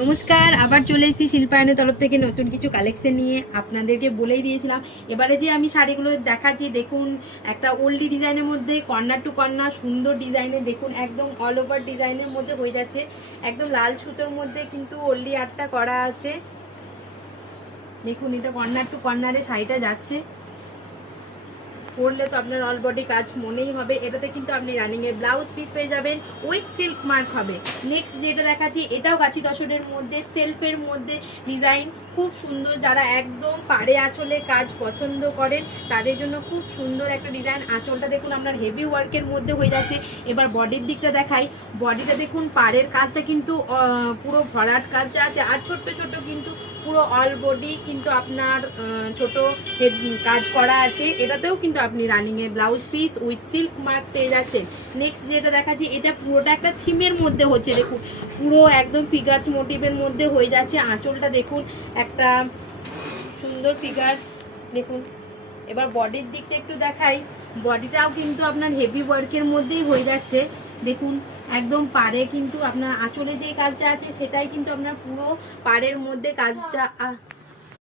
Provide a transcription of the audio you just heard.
নমস্কার, আবার চলে এসেছি শিল্পায়নের তরফ থেকে নতুন কিছু কালেকশন নিয়ে। আপনাদেরকে বলেই দিয়েছিলাম এবারে যে আমি শাড়িগুলো দেখাচ্ছি, দেখুন একটা ওল্ডি ডিজাইনের মধ্যে কর্নার টু কর্নার সুন্দর ডিজাইনে, দেখুন একদম অল ওভার ডিজাইনের মধ্যে হয়ে যাচ্ছে। একদম লাল সুতোর মধ্যে কিন্তু ওল্ডি আর্টটা করা আছে। দেখুন এটা কর্নার টু কর্নারে শাড়িটা যাচ্ছে, পরলে তো আপনার অল বডি কাজ মনেই হবে। এটাতে কিন্তু আপনি রানিং এর ব্লাউজ পিস পেয়ে যাবেন, উইথ সিল্ক মার্ক হবে। নেক্সট যেটা দেখাচ্ছি এটাও গাছি দশরের মধ্যে, সেলফের মধ্যে ডিজাইন খুব সুন্দর। যারা একদম পাড়ে আঁচলে কাজ পছন্দ করেন তাদের জন্য খুব সুন্দর একটা ডিজাইন। আঁচলটা দেখুন আপনার হেভি ওয়ার্কের মধ্যে হয়ে যাচ্ছে। এবার বডির দিকটা দেখাই। বডিটা দেখুন পাড়ের কাজটা কিন্তু পুরো ভরাট কাজটা আছে, আর ছোট্ট ছোট্ট কিন্তু পুরো অল বডি কিন্তু আপনার ছোট কাজ করা আছে। এটাতেও কিন্তু আপনি running A blouse piece with silk mark পেয়ে যাচ্ছেন। নেক্সট যেটা দেখাচ্ছি এটা পুরোটা একটা থিমের মধ্যে হচ্ছে, দেখুন পুরো একদম ফিগার্স মোটিভের মধ্যে হয়ে যাচ্ছে। আঁচলটা দেখুন একটা সুন্দর ফিগার্স দেখুন। এবার বডির দিকটা একটু দেখাই। বডিটাও কিন্তু আপনার হেভি ওয়ার্কের মধ্যেই হয়ে যাচ্ছে। দেখুন একদম পাড়ে কিন্তু আপনার আঁচলে যে কাজটা আছে সেটাই কিন্তু আপনার পুরো পাড়ের মধ্যে কাজটা